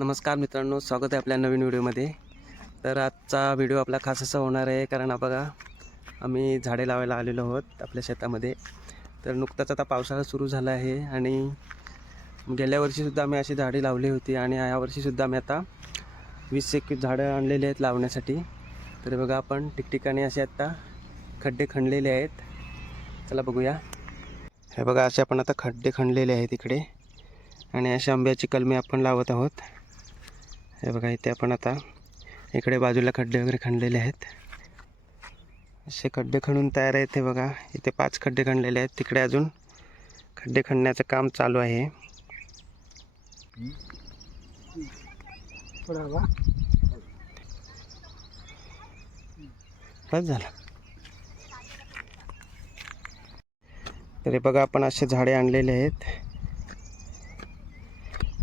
नमस्कार मित्रांनो स्वागत आहे आपल्या नवीन व्हिडिओमध्ये. तर आजचा व्हिडिओ आपला खास असा होणार आहे कारण बघा आम्ही झाडे लावायला आलेलो आहोत आपल्या शेतामध्ये. तर नुकताच आता पावसाळा सुरू झाला आहे आणि गेल्या वर्षीसुद्धा आम्ही अशी झाडे लावली होती आणि यावर्षीसुद्धा आम्ही आता वीस एकवीस झाडं आणलेली आहेत लावण्यासाठी. तर बघा आपण ठिकठिकाणी असे आत्ता खड्डे खणलेले आहेत. चला बघूया. हे बघा असे आपण आता खड्डे खणलेले आहेत इकडे. आणि अशा आंब्याची कलमे आपण लावत आहोत. हे बघा इथे आपण आता इकडे बाजूला खड्डे वगैरे खणलेले आहेत. असे खड्डे खणून तयार आहेत हे बघा. इथे पाच खड्डे खणलेले आहेत. तिकडे अजून खड्डे खणण्याचं काम चालू आहे. बस झालं. तरी बघा आपण असे झाडे आणलेले आहेत.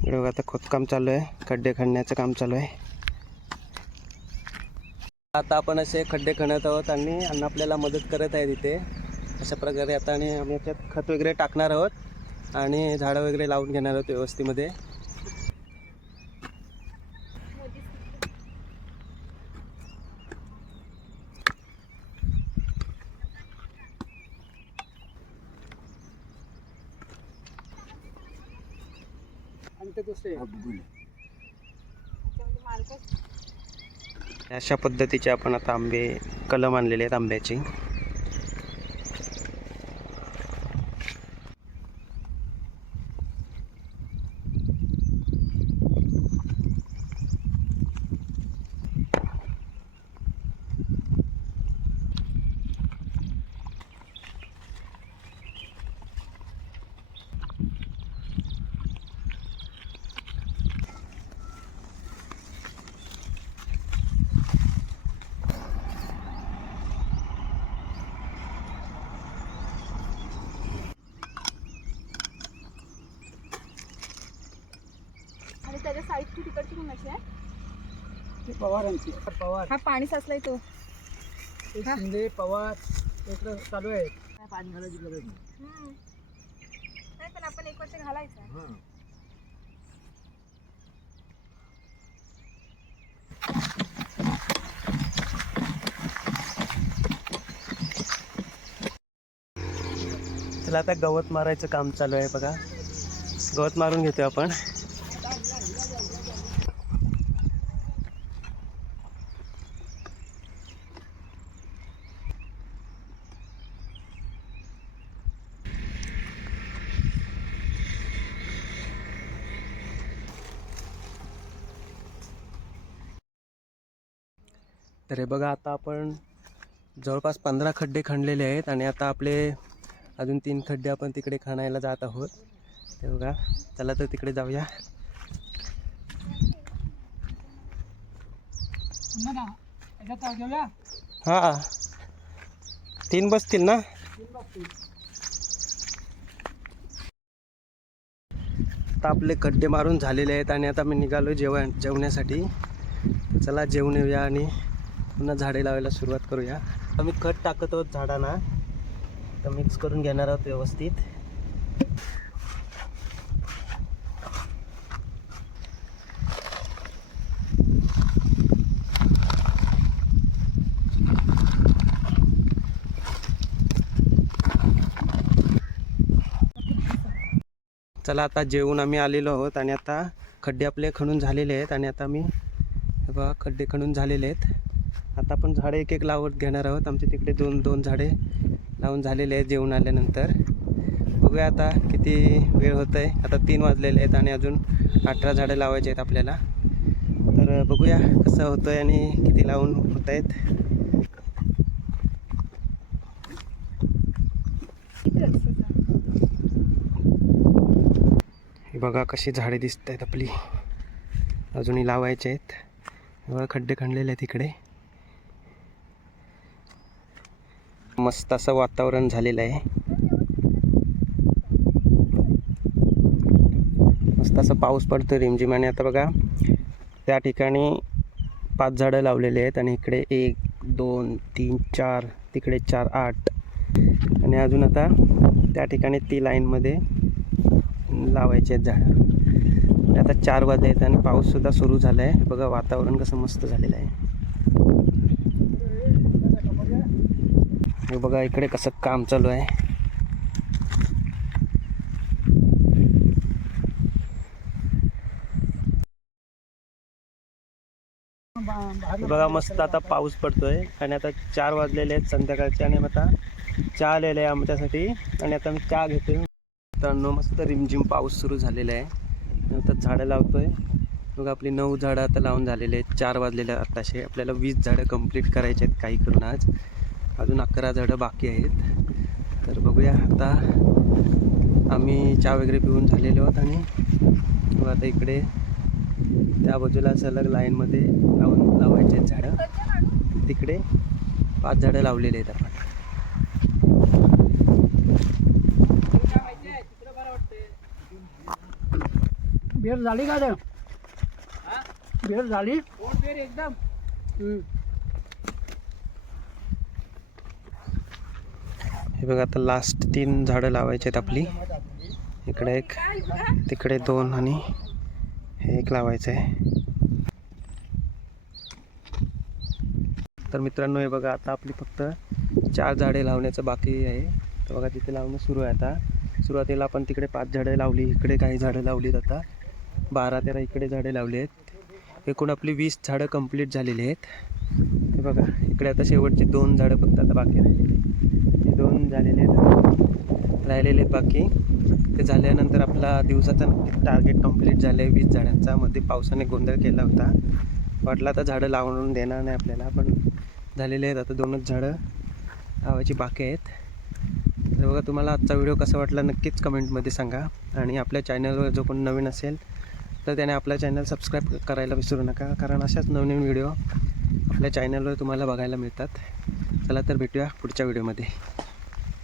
इकडे बघा आता खोदकाम चालू आहे. खड्डे खणण्याचं काम चालू आहे. आता आपण असे खड्डे खणत आहोत आणि अण्णा आपल्याला मदत करत आहे तिथे अशा प्रकारे आता आणि आम्ही याच्यात खत वगैरे टाकणार आहोत आणि झाडं वगैरे लावून घेणार आहोत व्यवस्थेमध्ये अशा पद्धतीचे आपण आता आंबे कलम आणलेले आहेत आंब्याची. त्याच्या साईडची तिकडची कोणाची आहे. पवारांची. पवार. हा पाणी साचलाय तो. एक शिंदे पवार इकडं चालू आहे. पाणी. घालायची गरज नाही. नाही पण आपण एक वर्ष घालायचं चला आता गवत मारायचं काम चालू आहे बघा. गवत मारून घेतो आपण. तर हे बघा आता आपण जवळपास पंधरा खड्डे खणलेले आहेत आणि आता आपले अजून तीन खड्डे आपण तिकडे खणायला जात आहोत. ते बघा चला तर तिकडे जाऊया. हां. तीन बसतील ना? आता आपले खड्डे मारून झालेले आहेत आणि आता मी निघालो जेवण जेवण्यासाठी. चला जेवण येऊया आणि पुन्हा झाडे लावायला सुरुवात करूया. आम्ही खत टाकत आहोत झाडांना. तर मिक्स करून घेणार आहोत व्यवस्थित. चला आता जेवून आम्ही आलेलो आहोत आणि आता खड्डे आपले खणून झालेले आहेत आणि आता मी बघा खड्डे खणून झालेले आहेत. आता आपण झाडे एक एक लावत घेणार आहोत. आमचे तिकडे दोन दोन झाडे लावून झालेले आहेत जेवण आल्यानंतर. बघूया आता किती वेळ होत आहे आता तीन वाजलेले आहेत आणि अजून अठरा झाडे लावायचे आहेत आपल्याला. तर बघूया कसं होतं आहे आणि किती लावून होत आहेत. बघा कशी झाडे दिसत आहेत आपली. अजूनही लावायचे आहेत. खड्डे खणलेले आहेत इकडे. मस्त असं वातावरण झालेलं आहे. मस्त असं पाऊस पडतो रिमझिम आणि आता बघा त्या ठिकाणी पाच झाडं लावलेली आहेत आणि इकडे एक दोन तीन चार तिकडे चार आठ. आणि अजून आता त्या ठिकाणी ती लाईनमध्ये लावायचे आहेत झाडं. आणि आता चार वाजले आहेत आणि पाऊससुद्धा सुरू झाला आहे बघा वातावरण कसं मस्त झालेलं आहे. हे बघा इकडे कसं काम चालू आहे. बघा मस्त आता पाऊस पडतोय. आणि आता चार वाजलेले आहेत संध्याकाळचे आणि आता चहा आलेले आहे आमच्यासाठी. आणि आता मी चहा घेतोय. मित्रांनो मस्त रिमझिम पाऊस सुरू झालेला आहे. आता झाडं लावतोय. बघा आपली नऊ झाडं आता लावून झालेले आहेत. चार वाजलेले आहेत आताशे. आपल्याला वीस झाडं कंप्लीट करायचे आहेत काही करून आज. अजून अकरा झाडं बाकी आहेत. तर बघूया आता आम्ही चहा वगैरे पिऊन झालेलो आहोत आणि मग आता इकडे त्या बाजूला सलग लाईनमध्ये लावून लावायचे आहेत झाडं. तिकडे पाच झाडं लावलेली आहेत आपण. बेर झाली का बेर झाली? बेर एकदम? हे बघा आता लास्ट तीन झाडं लावायची आहेत आपली. इकडे एक तिकडे दोन आणि हे एक लावायचं आहे. तर मित्रांनो हे बघा आता आपली फक्त चार झाडे लावण्याचं बाकी आहे. तर बघा तिथे लावणं सुरू आहे आता. सुरुवातीला आपण तिकडे पाच झाडं लावली इकडे काही झाडं लावलीत आता. बारा तेरा इकडे झाडे लावली आहेत. एकूण आपली वीस झाडं कंप्लीट झालेली आहेत. हे बघा इकडे आता शेवटची दोन झाडं फक्त आता बाकी राहिलेली आहेत. झालेले आहेत. राहिलेले आहेत बाकी. ते झाल्यानंतर आपला दिवसाचा टार्गेट कंप्लीट झालं आहे वीस झाडांचा. मध्ये पावसाने गोंधळ केला होता. वाटला तर झाडं लावून देणार नाही आपल्याला पण झालेले आहेत आता दोनच झाडं. लावायची बाकी आहेत. तर बघा तुम्हाला आजचा व्हिडिओ कसा वाटला नक्कीच कमेंटमध्ये सांगा. आणि आपल्या चॅनलवर जो कोण नवीन असेल तर त्याने आपल्या चॅनल सबस्क्राईब करायला विसरू नका. कारण अशाच नवनवीन व्हिडिओ आपल्या चॅनलवर तुम्हाला बघायला मिळतात. चला तर भेटूया पुढच्या व्हिडिओमध्ये.